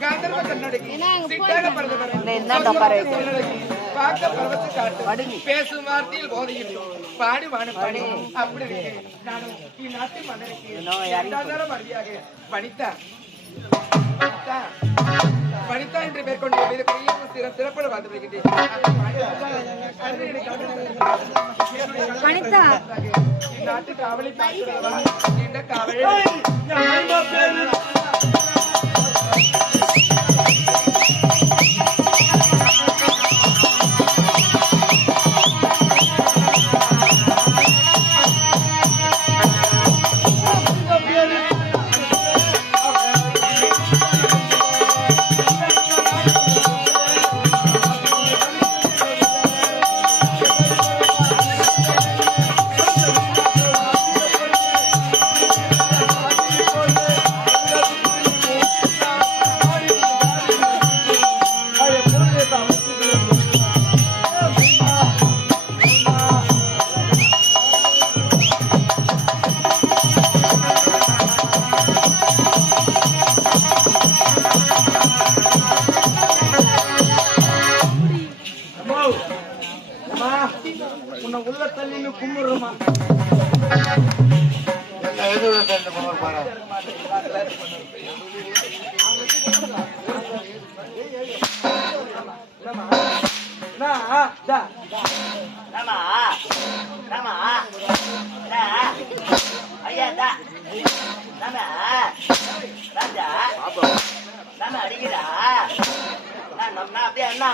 காந்தர்வ கண்ணடகி சிட்டாக பார்க்க பரவத்து காட்டு பேசும் வார்த்தையில் போதையிட்டோம் பாடி வானப்பாடி அப்படி இருக்கு நானும் இந்நாட்டு மன்னருக்கு மரியாதை பணித்தா பணித்தா என்று பேர் கொண்டு சிறப்பட பார்த்து வருகின்றேன் நாட்டு காவலை பார்க்கிறவா நீண்ட காவல் உள்ள தள்ளி கும்பிடுறோமா அடிக்கிறா அப்படியே அண்ணா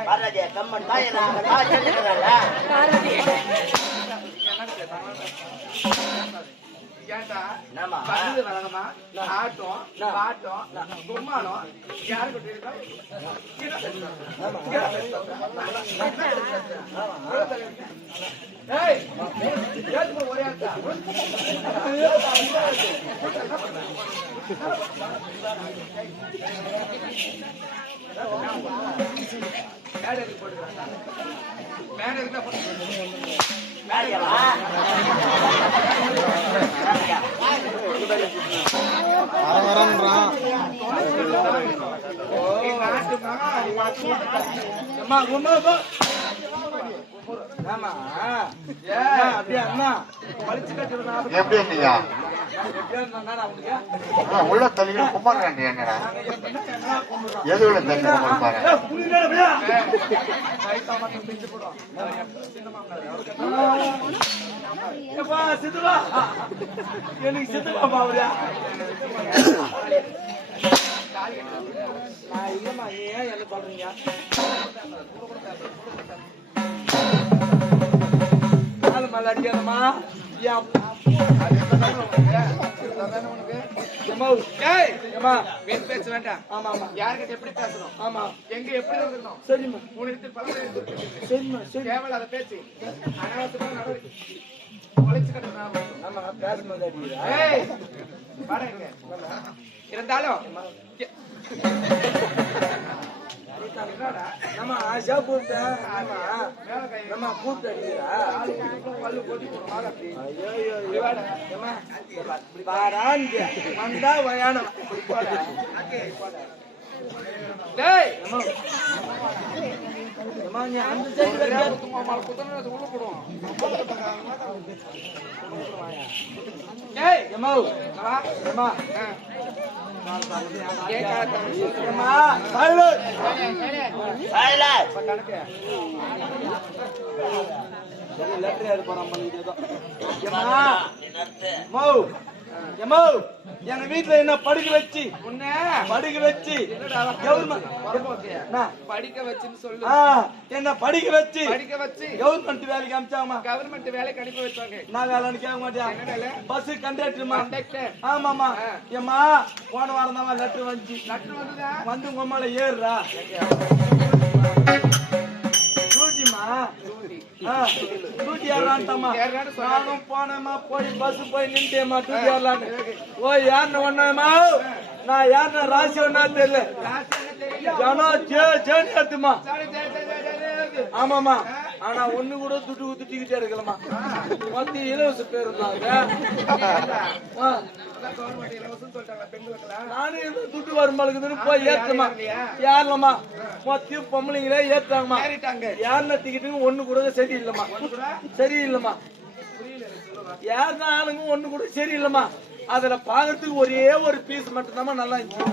பாரதிய கம்மன் தாய் ஆட்டம் பாட்டம் கும்மானம் யாரு ஒரே உள்ள தள்ளி குமார் எது உள்ள தள்ளி சித்துவா எனக்கு சித்துவா இல்லம்மா ஏன் என்ன சொல்றீங்க மல்ல அடிக்காதம்மா பேச வேண்டாம். ஆமா ஆமா யாருக்கிட்ட எப்படி பேசணும் ஆமா எங்க எப்படி இருக்கணும் சரிம்மா உனக்கு பல சரிம்மா சரி கேவல அதை பேசி அனாவசியமா நடக்கு நம்ம பேசும்போது இருந்தாலும் நம்ம ஆசா கூப்பிட்டேன் நம்ம கூப்பிட்டு வந்தா வயானம் அந்த எங்க வீட்டுல என்ன படிக்க வச்சு படிக்க வச்சு படிக்க வச்சுன்னு சொல்லு என்ன படிக்க வச்சு கவர்மெண்ட் வேலைக்கு அனுப்பிச்சாமா கவர்மெண்ட் வேலைக்கு அனுப்பி வச்சாங்க நான் வேலை கேட்க மாட்டேன் பஸ் கண்டக்டர் ஆமாமா ஏமா போன வாரம் தான் லெட்டர் வந்துச்சு லெட்டர் வந்துதா வந்து உங்க அம்மால ஏறுறா டூட்டி ஏறான்ட்டாமா நானும் போனேமா போய் பஸ் போய் நின்ட்டேமா டூட்டி ஏறலான்னு ஓ யாருன்னு ஒன்னாமா நான் யாருன்னு ராசி ஒன்னா தெரியல ஜனம் ஜேன்னு எடுத்துமா ஆமாமா ஆனா ஒண்ணு கூட துட்டிக்கிட்டே இருக்கலாமா மொத்தம் இலவச பேருந்தாங்க கவர்மெண்ட் இலவசம் சொல்லிட்டாங்க பெண்களுக்கு. நானும் ஏதோ துட்டு வருமாளுக்குதுன்னு போய் ஏற்றமா ஏறலாமா மொத்தம் பொம்பளைங்களே ஏற்றாங்கம்மா யாருன்னா டிக்கெட்டுன்னு ஒண்ணு கூட சரியில்லைம்மா சரியில்லைம்மா யாருன்னா ஆளுங்க ஒண்ணு கூட சரியில்லைம்மா அதுல பாக்கிறதுக்கு ஒரே ஒரு பீஸ் மட்டும்தான் நல்லா இருந்துச்சு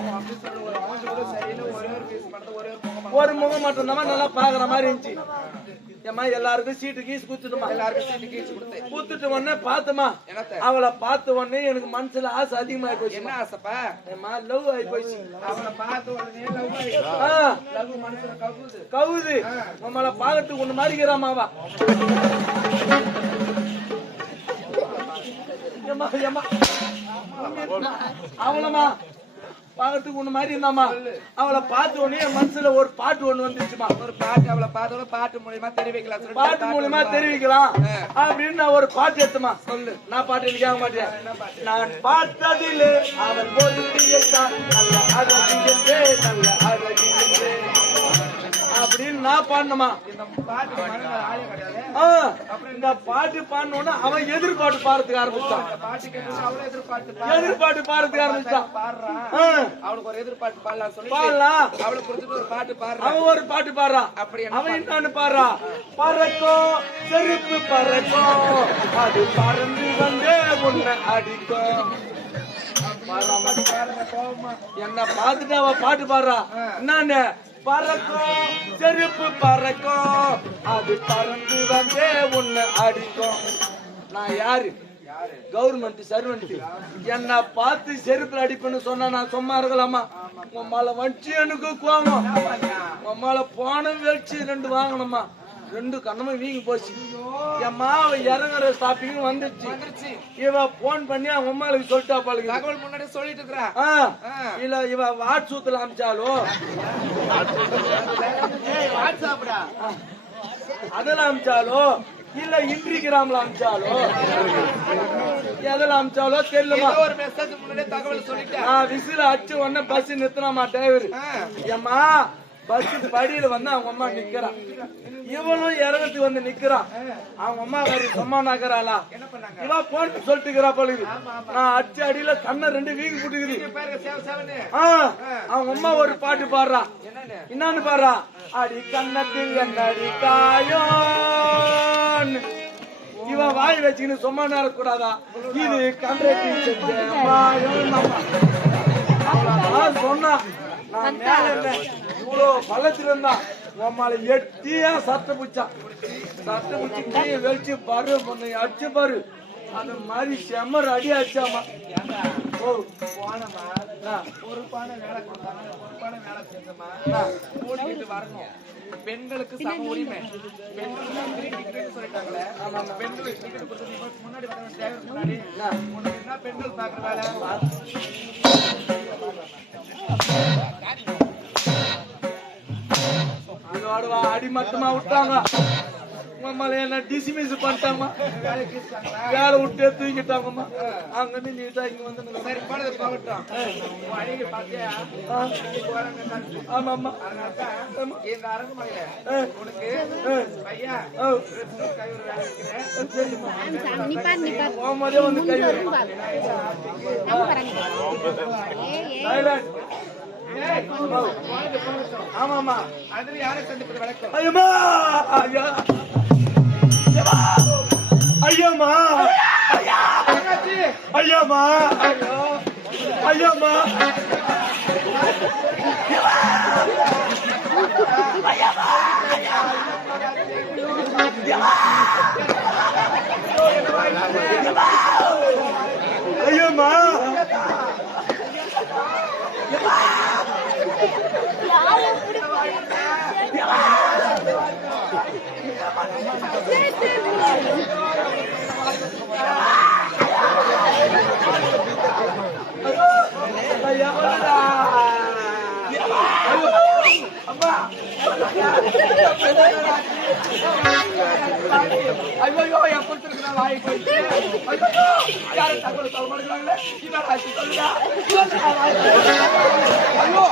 ஒரு முகம் மட்டும்தான் நல்லா பாக்குற மாதிரி இருந்துச்சு ஏமா எல்லாருக்கும் சீட்டு கீஸ் குத்துட்டுமா எல்லாருக்கும் சீட்டு கீச்சு கொடுத்து குத்துட்டு உடனே பார்த்தமா அவளை பார்த்த உடனே எனக்கு மனசுல ஆசை அதிகமாயி போச்சு. என்ன ஆசைப்பா? ஏமா லவ் ஆகி போச்சு. அவளை பார்த்த உடனே லவ் மனசுல கவுது நம்மள பாக்கிறதுக்கு ஒண்ணு மாதிரி இருக்கிறாமாவா அவளமா பாக்கிறதுக்கு ஒண்ணு மாதிரி இருந்தாமா அவளை பார்த்த உடனே என் மனசுல ஒரு பாட்டு ஒண்ணு வந்துருச்சுமா. ஒரு பாட்டு அவளை பார்த்தோட பாட்டு மூலியமா தெரிவிக்கலாம் பாட்டு மூலியமா தெரிவிக்கலாம் அப்படின்னு நான் ஒரு பாட்டு எடுத்துமா. சொல்லு நான் பாட்டு கேட்க மாட்டேன். நான் பார்த்ததிலே அவன் பொருத்தியத்தான் நல்ல அழகிலே நல்ல அழகிலே அப்படின்னு நான் பாடணுமா. இந்த பாட்டு பாடணும்னா அவன் எதிர்பாட்டு பாடுறதுக்கு ஆரம்பிச்சான். எதிர்பாட்டு பாடுறதுக்கு ஆரம்பிச்சான். அவனுக்கு ஒரு எதிர்பாட்டு பாடலாம் சொல்லி பாடலாம். அவளுக்கு கொடுத்துட்டு ஒரு பாட்டு பாடுறான். அவன் ஒரு பாட்டு பாடுறான். அப்படி அவன் என்னன்னு பாடுறான். பறக்கும் செருப்பு பறக்கும் அது பறந்து வந்தே உன்னை அடிக்கும். என்ன பார்த்துட்டு அவ பாட்டு பாடுறா. என்னன்னு பறக்கும் செருப்பு பறக்கும் அது பறந்து வந்தே உன்னை அடிக்கும். நான் யாரு? Government servant. என்ன பார்த்து செருப்புல அடிப்புன்னு சொன்னா நான் சும்மா இருக்கலாமா? உம்மால வச்சு எனக்கு கோவம். உம்மால போன வச்சு 2 வாங்கணுமா. 2 கண்ணமும் வீங்கி போச்சு. எம்மா அவ இறங்குற ஸ்டாப்பிங் வந்துச்சு. இவ போன் பண்ணி அவங்க அம்மாளுக்கு சொல்லிட்டா பாளுங்க. தகவல் முன்னாடி சொல்லிட்டு இருக்கிறா. இல்ல இவ வாட்ஸ்அப்ல அமிச்சாலும் அதெல்லாம் அமிச்சாலோ இல்ல இன்றிகிராம்ல அமிச்சாலோ எதெல்லாம் அமிச்சாலோ தெரியலமா. ஒரு மெசேஜ் முன்னாடி தகவல் சொல்லிட்டேன். விசில அடிச்சு உடனே பஸ் நிறுத்தினாமா டிரைவர். ஏம்மா பஸ் படியில வந்து அவங்க அம்மா நிக்கிறான். இவனும் இறங்கத்துக்கு வந்து நிக்கிறான். அவங்க அம்மா வேற சும்மா நகராளா இவா போன் சொல்லிட்டுக்கிறா பழுது. நான் அடிச்சு அடியில கண்ணை 2 வீங்கி போட்டுக்குது. அவங்க அம்மா ஒரு பாட்டு பாடுறா. என்னன்னு பாடுறா. அடி கண்ணத்தில் என்னடி காயம். இவன் வாய் வச்சுக்கின்னு சும்மா நேரம் கூடாதா. இது கண்ட்ரக்டி சொன்னா நான் மேல இவ்வளோ பள்ளத்துல இருந்தா உம்மால எட்டியா சட்டை பிடிச்சான். சட்டை பிடிச்சி கையை வெளிச்சு பாரு பொண்ணு அடிச்சு பாரு. அந்த மாதிரி செம்மர் அடி அடிச்சாமா. பொறுப்பான வேலை கொடுத்தாங்க. பொறுப்பான வேலை செஞ்சோமா ஓடிக்கிட்டு வரணும். பெண்களுக்கு சம உரிமை. பெண்களுக்கு சொல்லிட்டாங்களே. பெண்களுக்கு டிக்கெட் கொடுத்து முன்னாடி வர தேவை. முன்னாடி உனக்கு என்ன பெண்கள் பாக்குற வேலை? அடி மட்டுமா விட்டாங்க. என்ன டிசிமிஸ் பண்ணிட்டாங்கம்மா. வேலை விட்டே தூக்கிட்டாங்கம்மா. அங்க நீட்டா இங்க வந்து சரி படத்தை போகட்டும். அழகி பாத்தியா? ஆமாம்மா. இந்த அரண்மனையில உனக்கு ஐயா கை ஒரு வேலை இருக்கிறேன். வந்து கை ஆமாமா. அதுல யாரை சந்திப்பது வழக்கம்? ஐயம்மா ஐயம்மா ஐயம்மா ஐயம்மா ஐயம்மா ஐயோ என் கொடுத்துருக்க வாய் போயிட்டு யாரும் தகவல் சொல்ல மாட்டேங்கிறாங்களே. சொல்லுங்க ஐயோ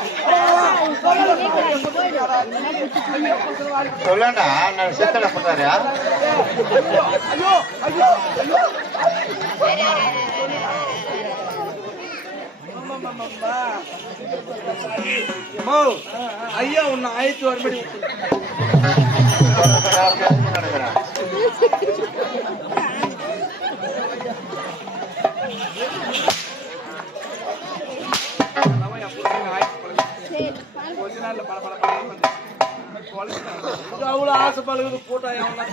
சொல்லண்டா நான் செத்தட பண்றாரு ஐயோ ஐயோ ஐயோ மோ ஐயா உன்னை ஆயிரத்து வரும்படி நினைக்கிறேன் கொஞ்ச நாள்ல பல பல பல அவ்வளவு ஆசைப்படுறது போட்டா எவனா